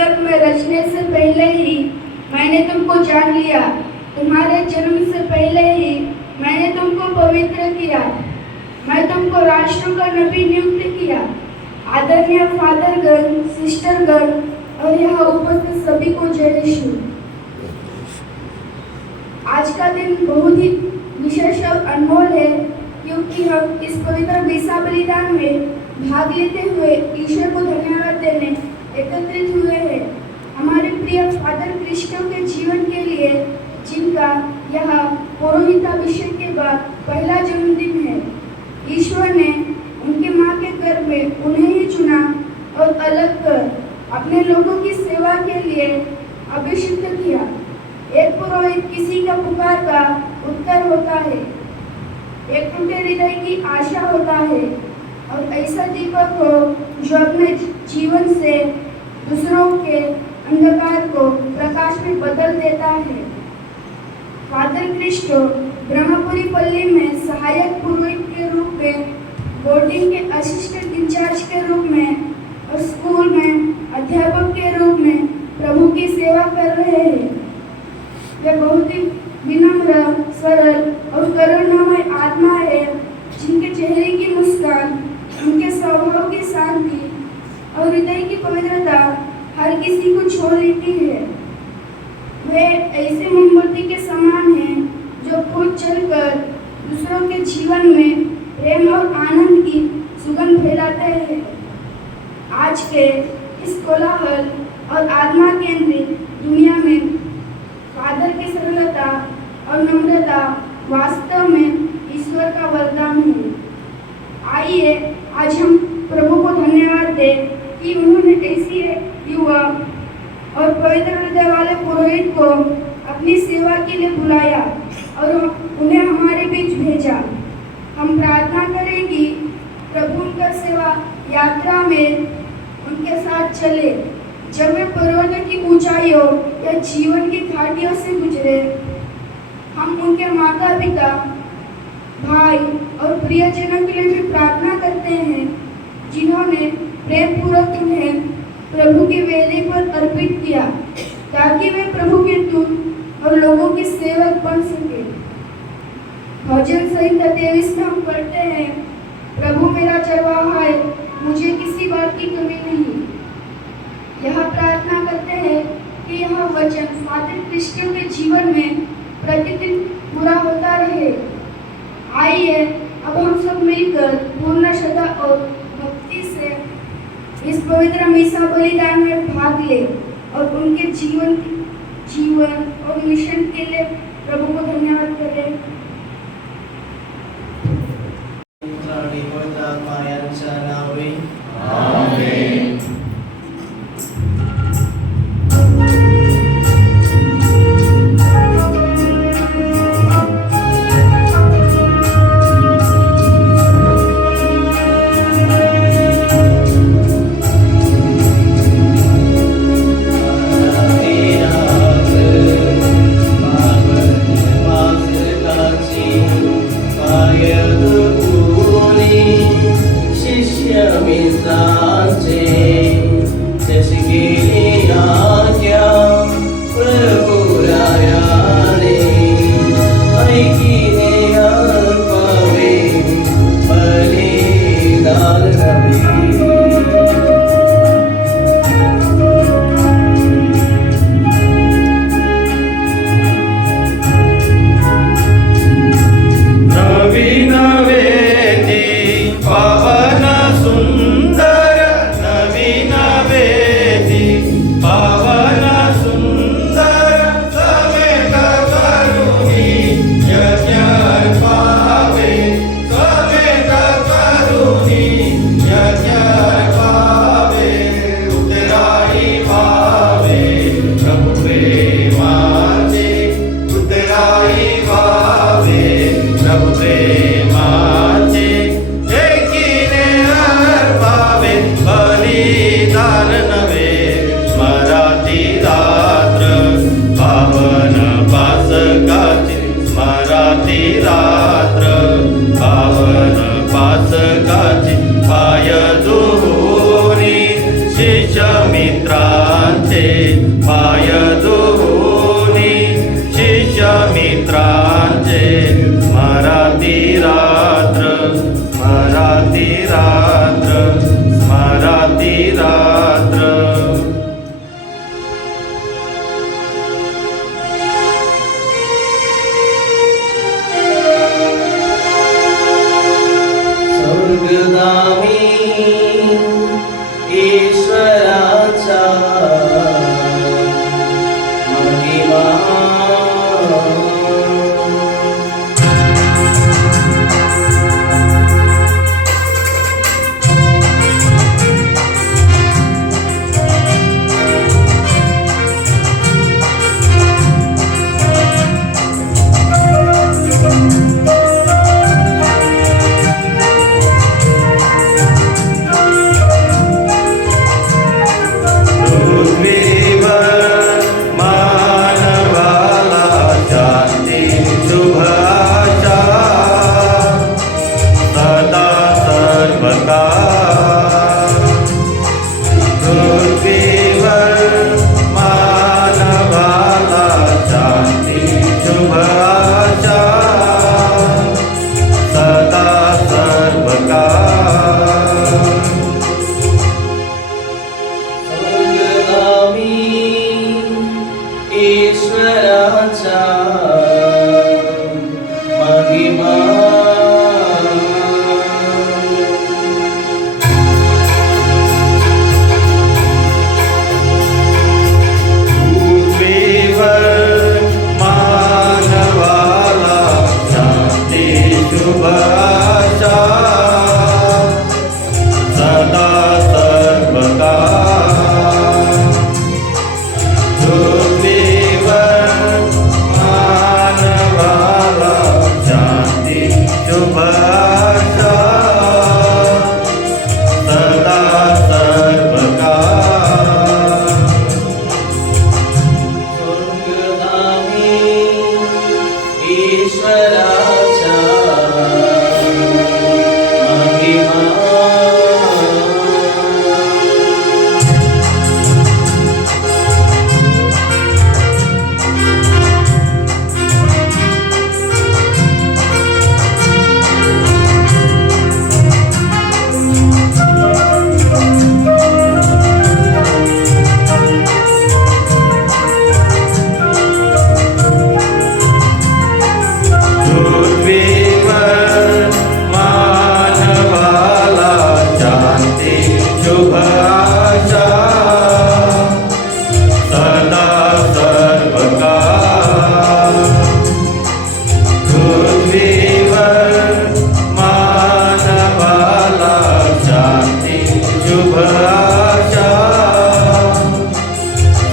गर्भ में रचने से पहले ही मैंने तुमको जान लिया। तुम्हारे जन्म से पहले ही मैंने तुमको पवित्र किया। मैं तुमको राष्ट्रों का नबी नियुक्त किया। आदरणीय फादरगण, सिस्टरगण और यहाँ उपस्थित सभी को जय यीशु। आज का दिन बहुत ही विशेष और अनमोल है, क्योंकि हम इस पवित्र मिसा बलिदान में भाग लेते हुए ईश्वर को धन्यवाद देने एकत्रित हुए हैं। हमारे प्रिय फादर क्रिस्टो के जीवन के लिए, जिनका यह पुरोहिताभिषेक के बाद पहला जन्मदिन है, ईश्वर ने उनके मां के गर्भ में उन्हें ही चुना और अलग कर अपने लोगों की सेवा के लिए अभिषिक्त किया। एक पुरोहित किसी का पुकार का उत्तर होता है, एक टूटे हृदय की आशा होता है, और ऐसा दीपक हो जो अपने जीवन से दूसरों के अंधकार को प्रकाश में बदल देता है। फादर क्रिस्टो ब्रह्मपुरी पल्ली में सहायक पुरोहित के रूप में, बोर्डिंग के असिस्टेंट इंचार्ज के रूप में और स्कूल में अध्यापक के रूप में प्रभु की सेवा कर रहे हैं। वे बहुत ही विनम्र, सरल और करुणामय आत्मा है, जिनके चेहरे की मुस्कान, उनके स्वभाव की शांति और हृदय की पवित्रता हर किसी को छू लेती है। वे ऐसे मोमबत्ती के समान हैं जो खुद जलकर दूसरों के जीवन में प्रेम और आनंद की सुगंध फैलाते हैं। आज के इस कोलाहल और आत्मा केंद्रित दुनिया में फादर की सरलता और नम्रता वास्तव में ईश्वर का वरदान है। आइए आज हम प्रभु को धन्यवाद दें कि उन्होंने ऐसी युवा और पवित्र हृदय वाले पुरोहित को अपनी सेवा के लिए बुलाया और उन्हें हमारे बीच भेजा। हम प्रार्थना करें कि प्रभु उनका सेवा यात्रा में उनके साथ चले। जब वे पर्वतों की ऊंचाइयों या जीवन की घाटियों से गुजरे, हम उनके माता पिता, भाई और प्रियजनों के लिए भी प्रार्थना करते हैं, जिन्होंने प्रेम पूर्वक उन्हें प्रभु की वेदी पर अर्पित किया, ताकि वे प्रभु के दूत और लोगों के सेवक बन सके। भजन संहिता 23 में हम पढ़ते हैं, प्रभु मेरा चरवाहा है, मुझे किसी बात की कमी नहीं। यह प्रार्थना करते हैं कि यह वचन फादर क्रिस्टो के जीवन में प्रतिदिन पूरा होता रहे। आइए अब हम सब मिलकर पूर्ण श्रद्धा और भक्ति से इस पवित्र मिसा बलिदान में भाग ले और उनके जीवन और मिशन के लिए प्रभु को धन्यवाद करें।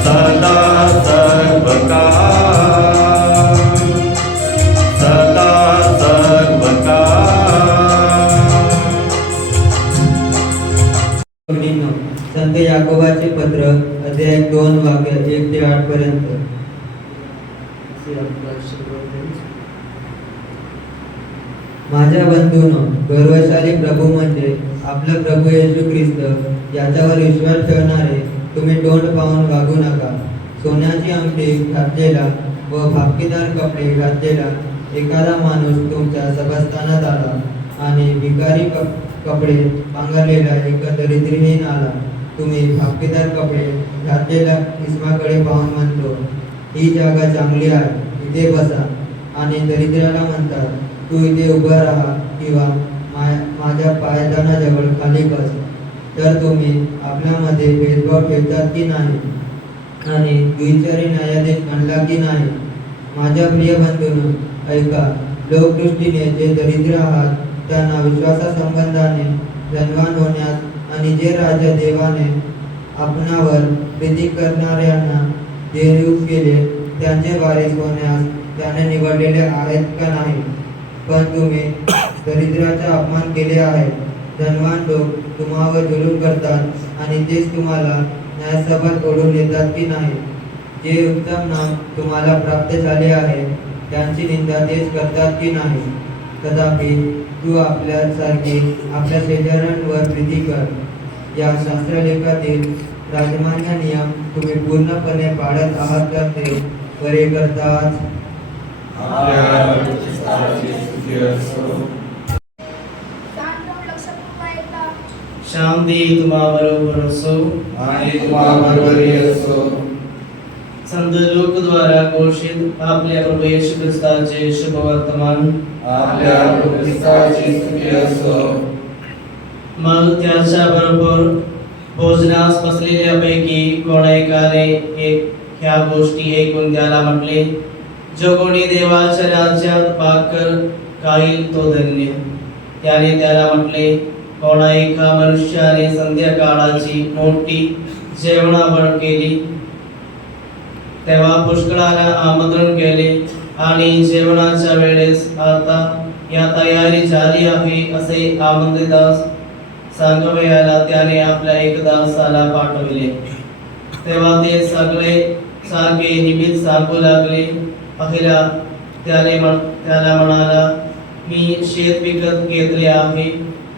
सदा सर्वकाळ सदा सर्वकाळ संत याकोबाचे पत्र अध्याय 2 वाक्य 1 ते 8 पर्यंत. माझ्या बंधूंनो, गर्वशाली प्रभू म्हणजे आपला प्रभू येशू ख्रिस्त याच्यावर विश्वास ठेवणारे तुम्ही तोंड पाहून वागू नका. सोन्याची अंगठी घातलेला व भापकीदार कपडे घातलेला एखादा माणूस तुमच्या सभास्थानात आला आणि भिकारी कपडे पांघरलेला एका दरिद्रीहीन आला. तुम्ही भापकीदार कपडे घातलेल्या इस्माकडे पाहून म्हणतो, ही जागा चांगली आहे, इथे बसा. आणि दरिद्राला म्हणतात, तू इथे उभा राहा किंवा माझ्या पायदानाजवळ खाली बस. तर तुम्ही आपल्यामध्ये भेदभाव ठेवतात की नाही आणि द्विचारी न्यायाधीश आणला की नाही. माझ्या प्रिय बंधूंनो, ऐका. लोकदृष्टीने जे दरिद्र आहात त्यांना विश्वासासंबंधाने धनवान होण्यास आणि जे राजा देवाने आपणावर प्रीती करणाऱ्यांना जे नियुक्त केले त्यांचे वारीस होण्यास त्याने निवडलेले आहेत का नाही. पण तुम्ही दरिद्राचा अपमान केले आहे. धनवान लोक तुम्हावर जुलूम करतात आणि तेच तुम्हाला न्यायसभात ओढून येतात की नाही. जे उत्तम नाम तुम्हाला प्राप्त झाले आहे त्यांची निंदा तेच करतात की नाही. तथापि तू आपल्यासारखे आपल्या शेजाऱ्यांवर प्रीती कर. या शास्त्रलेखातील राजमान्य नियम तुम्ही पूर्णपणे पाळत आहात तर ते बरे करतात. शांती तुम्हाबरोबर असो आणि तुम्हाबरोबरही असो. संत लोक द्वारा घोषित आपल्या प्रभू येशू ख्रिस्ताचे शुभवर्तमान आपल्या प्रभू ख्रिस्ताची स्तुती असो. मग त्याच्या बरोबर भोजनास बसलेल्यापैकी कोणाएकाने ह्या गोष्टी ऐकून त्याला म्हटले, जो कोणी देवाच्या राज्यात भाकर खाईल तो धन्य. त्याने त्याला म्हटले, कोणा एका मनुष्याने संध्याकाळाची मोठी जेवणावळ केली. तेव्हा पुष्कळाला आमंत्रण केले आणि जेवणाच्या वेळेस आता या तयारी झाली आहे असे आमंत्रितास सांगवयाला त्याने आपल्या एक दासाला पाठविले. तेव्हा ते सगळे सारखे निमित्त सांगू लागले. पहिला त्याला म्हणाला, मी शेत विकत घेतले आहे,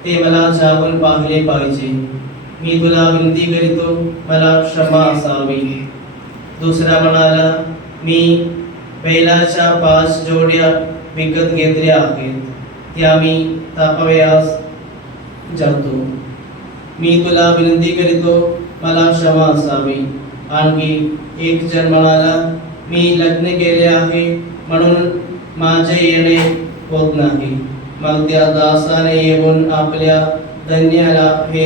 ते मला जाऊन पाहिले पाहिजे. मी तुला विनंती करीतो, मला क्षमा असावी. दुसरा म्हणाला, मी बैलाच्या 5 जोड्या विकत घेतल्या आहेत, त्या मी तापावयास जातो. मी तुला विनंती करीतो, मला क्षमा असावी. आणखी एक जण म्हणाला, मी लग्न केले आहे म्हणून माझे येणे होत नाही. मग त्या दासाने येऊन आपल्या धन्याला हे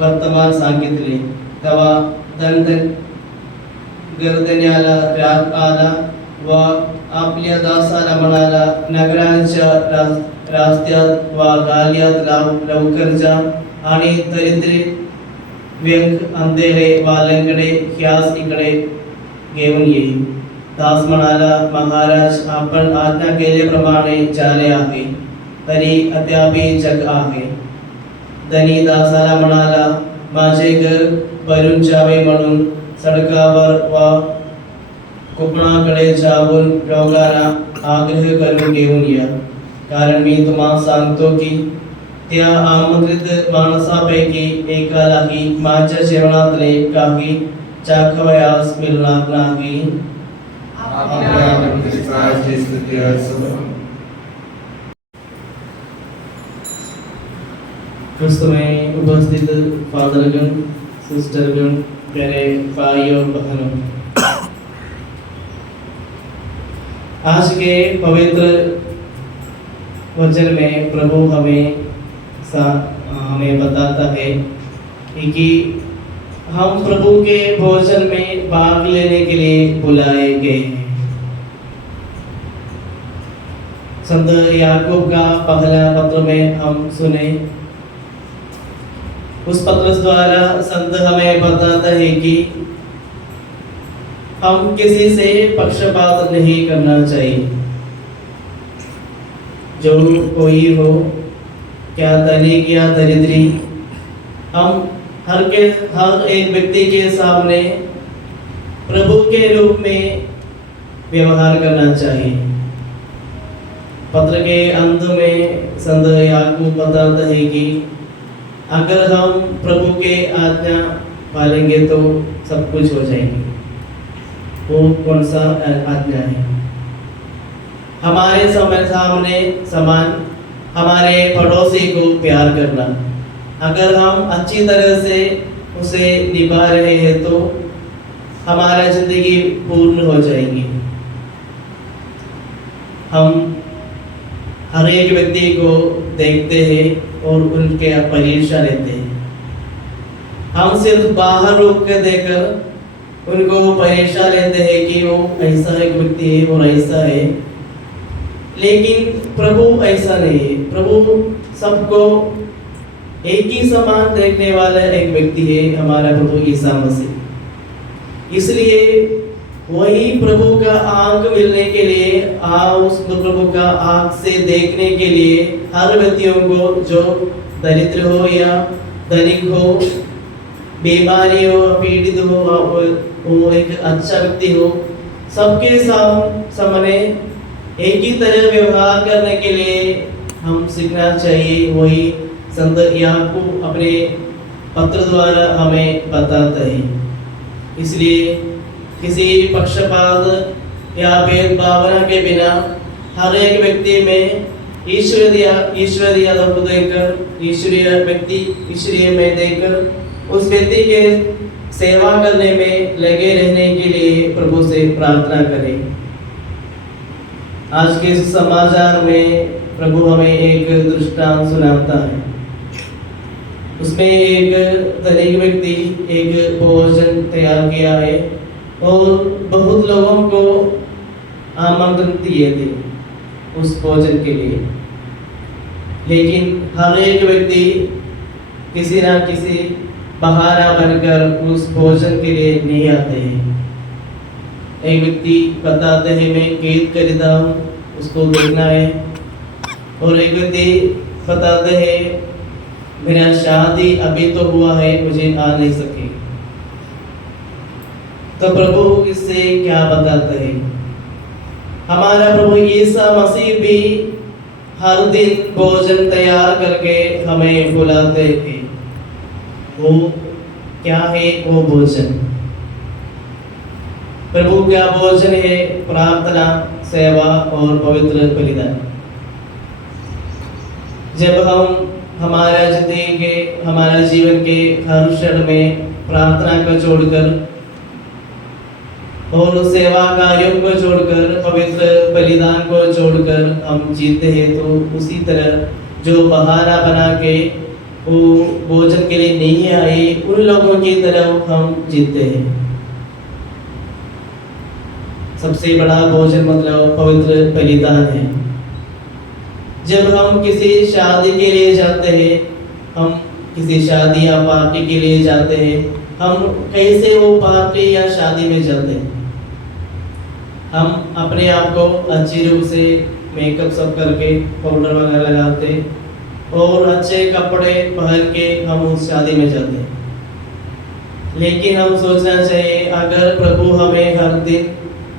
वर्तमान सांगितले. तेव्हा गर्दन्याला राग आला व आपल्या दासाला म्हणाला, नगराच्या रस्त्यात व गाल्यात लवकर जा आणि दरिद्री व्यंग अंधेरे व लंगडे ह्यास इकडे घेऊन येईल. दास म्हणाला, महाराज, आपण आज्ञा केल्याप्रमाणे झाले आहे, तरी अद्यापि जग आहे. धनी दासाला म्हणाला, माझे घर भरून जावे म्हणून सडकावर व कोकणाकडे जाऊन लोकांना आग्रह करून घेऊन या. कारण मी तुम्हाला सांगतो की त्या आमंत्रित माणसापैकी एकालाही माझ्या जेवणातले काही चाखवयास मिळणार नाही. आपल्या प्रभू ख्रिस्ताची स्तुती असो. क्रिस्त में उपस्थित फादरगण, सिस्टरगण, प्यारे भाइयों बहनों, आज के पवित्र वचन में प्रभु हमें बताता है कि हम प्रभु के भोजन में भाग लेने के लिए बुलाए गए हैं। संत याकूब का पहला पत्र में हम सुने, उस पत्र द्वारा संत हमें बताता है कि हम किसी से पक्षपात नहीं करना चाहिए। जो कोई हो, क्या धनिक या दरिद्री, हम हर एक व्यक्ति के सामने प्रभु के रूप में व्यवहार करना चाहिए। पत्र के अंत में संत याकूब बताता है कि अगर हम प्रभु के आज्ञा पालेंगे तो सब कुछ हो जाएंगे। वो कौन सा आज्ञा है? हमारे सामने समान हमारे पड़ोसी को प्यार करना। अगर हम अच्छी तरह से उसे निभा रहे हैं तो हमारा जिंदगी पूर्ण हो जाएगी। हम हर एक व्यक्ति को देखते हैं और उनके परीक्षा लेते हैं। हम सिर्फ बाहर रोक कर देकर उनको परीक्षा लेते हैं कि वो ऐसा एक व्यक्ति है और ऐसा है, लेकिन प्रभु ऐसा नहीं है। प्रभु सबको एक ही समान देखने वाला एक व्यक्ति है, हमारा प्रभु ईसा मसीह। इसलिए वही प्रभु का आंख मिलने के लिए, उस प्रभु का आंख से देखने के लिए हर व्यक्तियों को, जो दरिद्र हो या धनिक हो, बीमारी हो, पीड़ित हो, वो एक अच्छा व्यक्ति हो, सबके सामने एक ही तरह व्यवहार करने के लिए हम सीखना चाहिए। वही संत याकूब अपने पत्र द्वारा हमें बताता है। इसलिए किसी पक्षपात या भेदभावना के बिना हर एक व्यक्ति में ईश्वरीय देकर, ईश्वरीय में देकर उस व्यक्ति के सेवा करने में लगे रहने के लिए प्रभु से प्रार्थना करें। आज के समाचार में प्रभु हमें एक दृष्टांत सुनाता है। उसमें एक धनिक व्यक्ति एक भोजन तैयार किया है और बहुत लोगों को आमंत्रण दिए थे उस भोजन के लिए, लेकिन हर एक व्यक्ति किसी ना किसी बहाना बनकर उस भोजन के लिए नहीं आते हैं। एक व्यक्ति बताते हैं मैं कैद खरीदा हूँ, उसको देखना है, और एक व्यक्ति बताते हैं मेरा शादी अभी तो हुआ है, मुझे आ नहीं सके। तो प्रभु इससे क्या बताते हैं? हमारा प्रभु ईसा मसीह भी हर दिन भोजन तैयार करके हमें बुलाते थे। वो क्या है वो भोजन? प्रभु का भोजन है प्रार्थना, सेवा और पवित्र बलिदान। जब हम हमारा जीवन के हर क्षण में प्रार्थना को छोड़कर और सेवा कार्यों को छोड़कर, पवित्र बलिदान को छोड़कर हम जीते हैं, तो उसी तरह जो बहाना बना के वो भोजन के लिए नहीं आए, उन लोगों की तरह हम जीते हैं। सबसे बड़ा भोजन मतलब पवित्र बलिदान है। जब हम किसी शादी के लिए जाते हैं, हम किसी शादी या पार्टी के लिए जाते हैं, हम कैसे वो पार्टी या शादी में जाते हैं? हम अपने आप को अच्छी रूप से मेकअप सब करके, पाउडर वगैरह लगाते और अच्छे कपड़े पहन के हम उस शादी में जाते हैं। लेकिन हम सोचना चाहिए, अगर प्रभु हमें हर दिन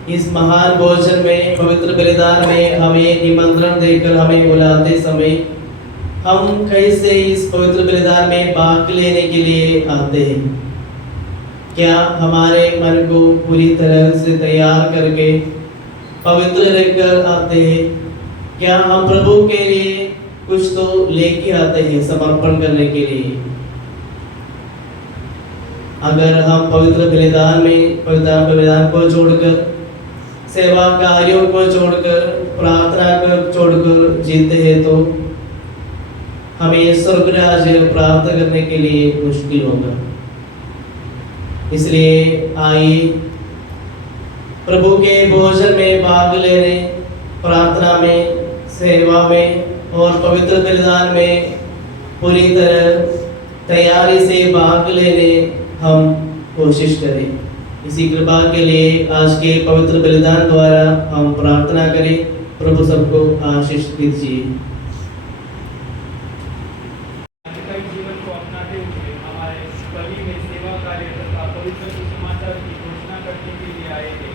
इस महान भोजन में, पवित्र बलिदान में हमें निमंत्रण देकर हमें बुलाते समय हम कैसे इस पवित्र बलिदान में भाग लेने के लिए आते हैं? क्या हमारे मन को पूरी तरह से तैयार करके पवित्र रहकर आते हैं? क्या हम प्रभु के लिए कुछ तो लेके आते हैं समर्पण करने के लिए? अगर हम पवित्र बलिदान को छोड़कर, सेवा कार्यों को छोड़कर, प्रार्थना को छोड़कर जीते हैं तो हमें स्वर्ग राज्य प्राप्त करने के लिए मुश्किल होगा। इसलिए आइए प्रभु के भोजन में भाग लेने, प्रार्थना में, सेवा में और पवित्र बलिदान में पूरी तरह तैयारी से भाग लेने हम कोशिश करें। इसी कृपा के लिए आज के पवित्र बलिदान द्वारा हम प्रार्थना करें। प्रभु सबको आशीष दीजिए। कई जीवन को अपनाते हुए हमारे बलि में सेवा कार्य तथा पवित्र सुसमाचार की घोषणा करने के लिए आए हैं।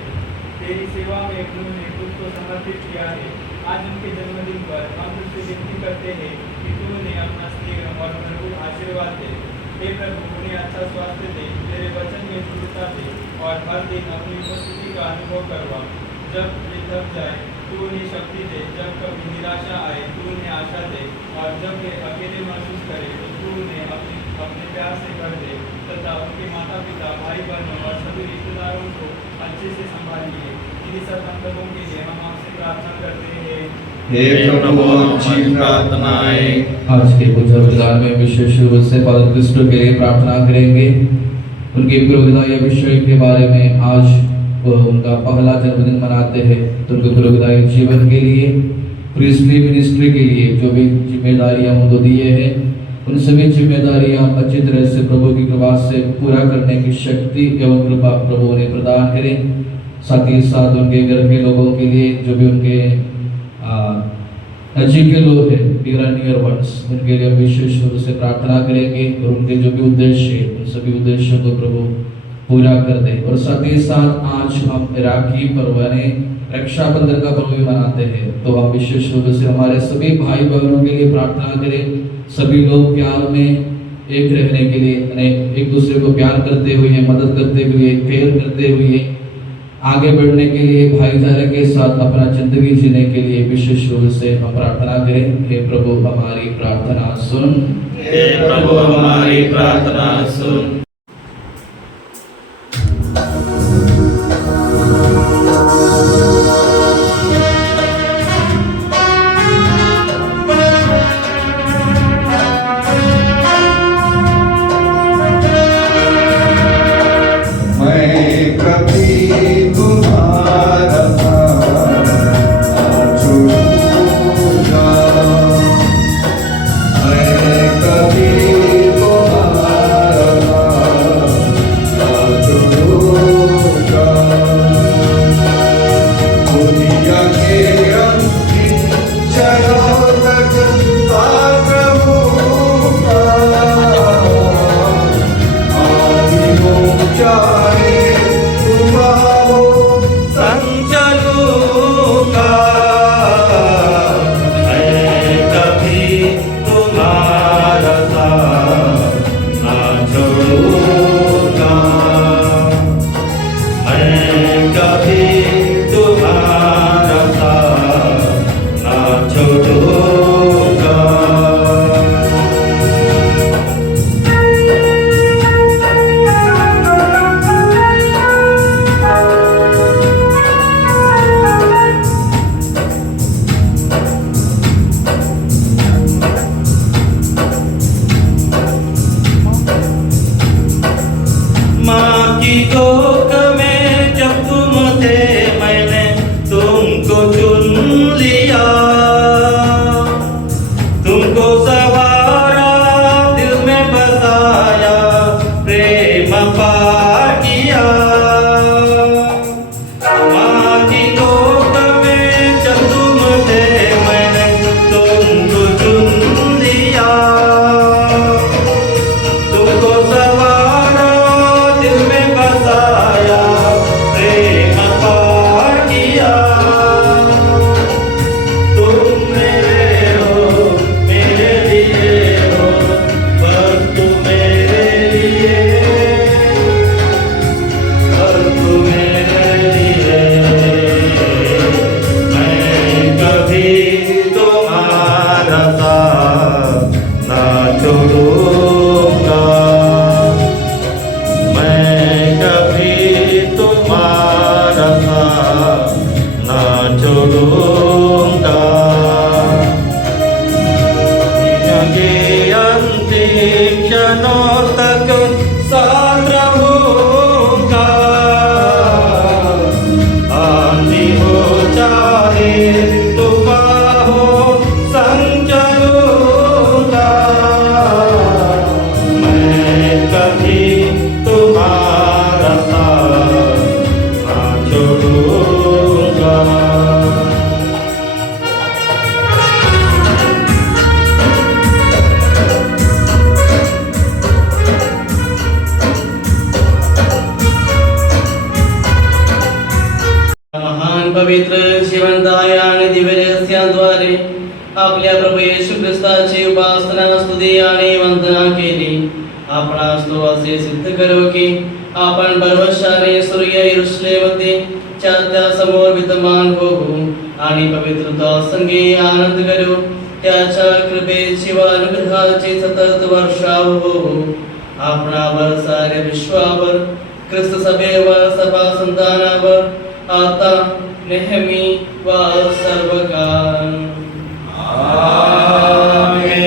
तेरी सेवा में उन्होंने खुद को समर्पित किया है। आज उनके जन्मदिन पर हम तुझसे विनती करते हैं कि तू उन्हें अपना स्नेह और भरपूर आशीर्वाद दे। हे प्रभु, उन्हें अच्छा स्वास्थ्य दे, तेरे वचन में दृढ़ता दे और हर दिन अपनी उपस्थिति का अनुभव करवा। जब वे थक जाए तू उन्हें शक्ति दे, जब कभी निराशा आए तू उन्हें आशा दे, और जब वे अकेले महसूस करें तो तू उन्हें अपने प्यार से भर दे, तथा उनके माता पिता, भाई बहनों और सभी रिश्तेदारों को अच्छे से संभालिए। इन्हीं सब मंतव्यों के लिए हम आपसे प्रार्थना करते हैं। हे प्रभु, हमारी प्रार्थनाएं। आज के पूजा विधान में विशेष रूप से फादर क्रिस्टो के लिए प्रार्थना करेंगे। उनके पुरोहिताई अभिषेक के बारे में आज वो उनका पहला जन्मदिन मनाते हैं, तो उनके पुरोहिताई जीवन के लिए, प्रीस्टली मिनिस्ट्री के लिए जो भी जिम्मेदारियां उनको दिए हैं, उन सभी जिम्मेदारियां अच्छी तरह से प्रभु की कृपा से पूरा करने की शक्ति एवं कृपा प्रभु उन्हें प्रदान करें। साथ ही साथ उनके घर के लोगों के लिए, जो भी उनके नजीक के लोग हैं, नियर वंस, उनके लिए विशेष रूप से प्रार्थना करेंगे और उनके जो भी उद्देश्य है उन सभी उद्देश्यों को प्रभु पूरा कर दे। और साथ ही साथ आज हम राखी पर्व यानी रक्षाबंधन का पर्व भी मनाते हैं, तो हम विशेष रूप से हमारे सभी भाई बहनों के लिए प्रार्थना करें। सभी लोग प्यार में एक रहने के लिए, एक दूसरे को प्यार करते हुए, मदद करते हुए, केयर करते हुए आगे बढ़ने के लिए, भाईचारे के साथ अपना जिंदगी जीने के लिए विशेष रूप से हम प्रार्थना करें। हे प्रभु, हमारी प्रार्थना सुन। हे प्रभु, हमारी प्रार्थना सुन। तुम्हारा साथ आपण पवित्र जीवनदायाने दिव्य रहस्याद्वारे आपल्या प्रभू येशू ख्रिस्ताची उपासना स्तुती आणि वंदना केली. आपणास तो असे सिद्ध करो की आपण परवशाने सूर्य यरूशलेममध्ये त्या समोर विद्यमान होऊ आणि पवित्रता संगे आनंद करू. त्याच्या कृपेची व अनुग्रहाची सतत वर्षाव होऊ आपणावर साऱ्या विश्वावर ख्रिस्त सभेवर सभा संतानावर आता नेहमी व सर्वकाळ. आमेन.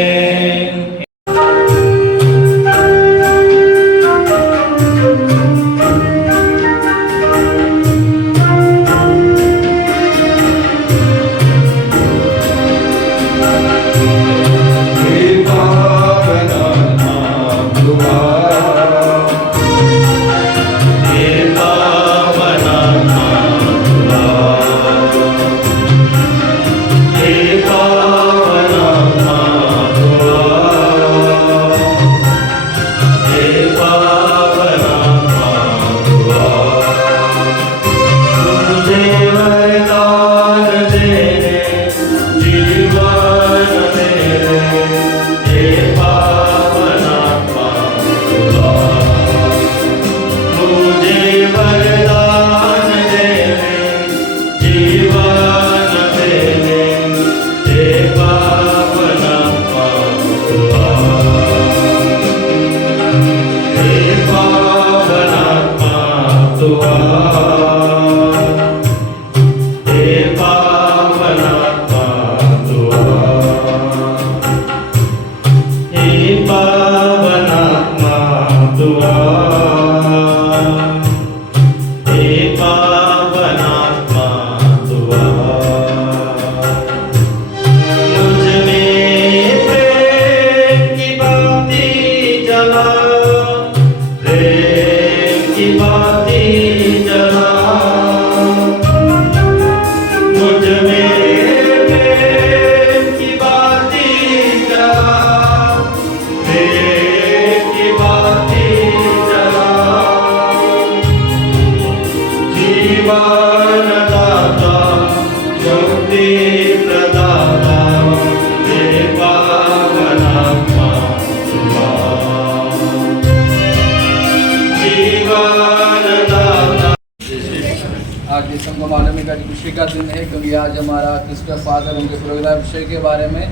आज जिस हमको मालूम है कि खुशी का दिन है, क्योंकि आज हमारा क्रिस्टोफर फादर उनके पुरोहिताभिषेक के बारे में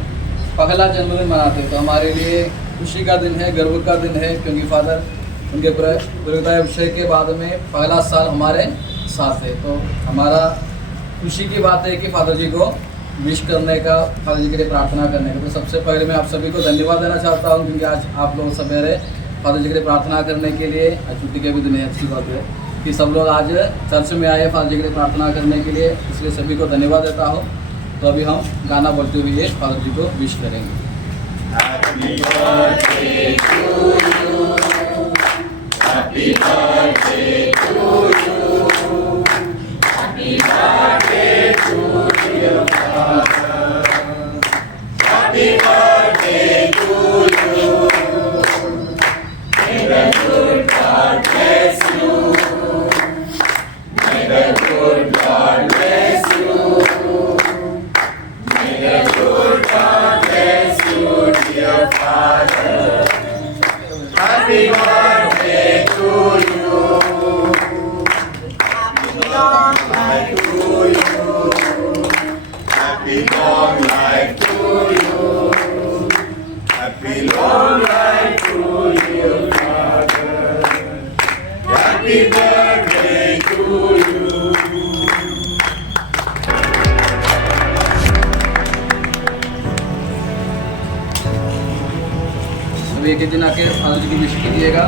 पहला जन्मदिन मनाते हैं। तो हमारे लिए खुशी का दिन है, गर्व का दिन है, क्योंकि फादर उनके पुरोहिताभिषेक के बाद में पहला साल हमारे साथ है। तो हमारा खुशी की बात है कि फादर जी को विश करने का, फादर जी के लिए प्रार्थना करने का। तो सबसे पहले मैं आप सभी को धन्यवाद देना चाहता हूँ, क्योंकि आज आप लोग सवेरे फादर जी के लिए प्रार्थना करने के लिए, छुट्टी के भी दिन है, अच्छी बात है कि सब लोग आज चर्च में आए फादर जी के लिए प्रार्थना करने के लिए, इसलिए सभी को धन्यवाद देता हूँ। तो अभी हम गाना बोलते हुए फादर जी को विश करेंगे। Happy birthday to you. Happy birthday to you. Happy birthday to your father. Happy birthday to you. May the good God bless you. May the good God bless you. May the good God bless you, dear Father. Happy birthday to you. Happy long life to you. Happy long life to you. Happy long life to you, Father. Happy birthday to you. अभी एक दिन आके father जी की wish कीजिएगा।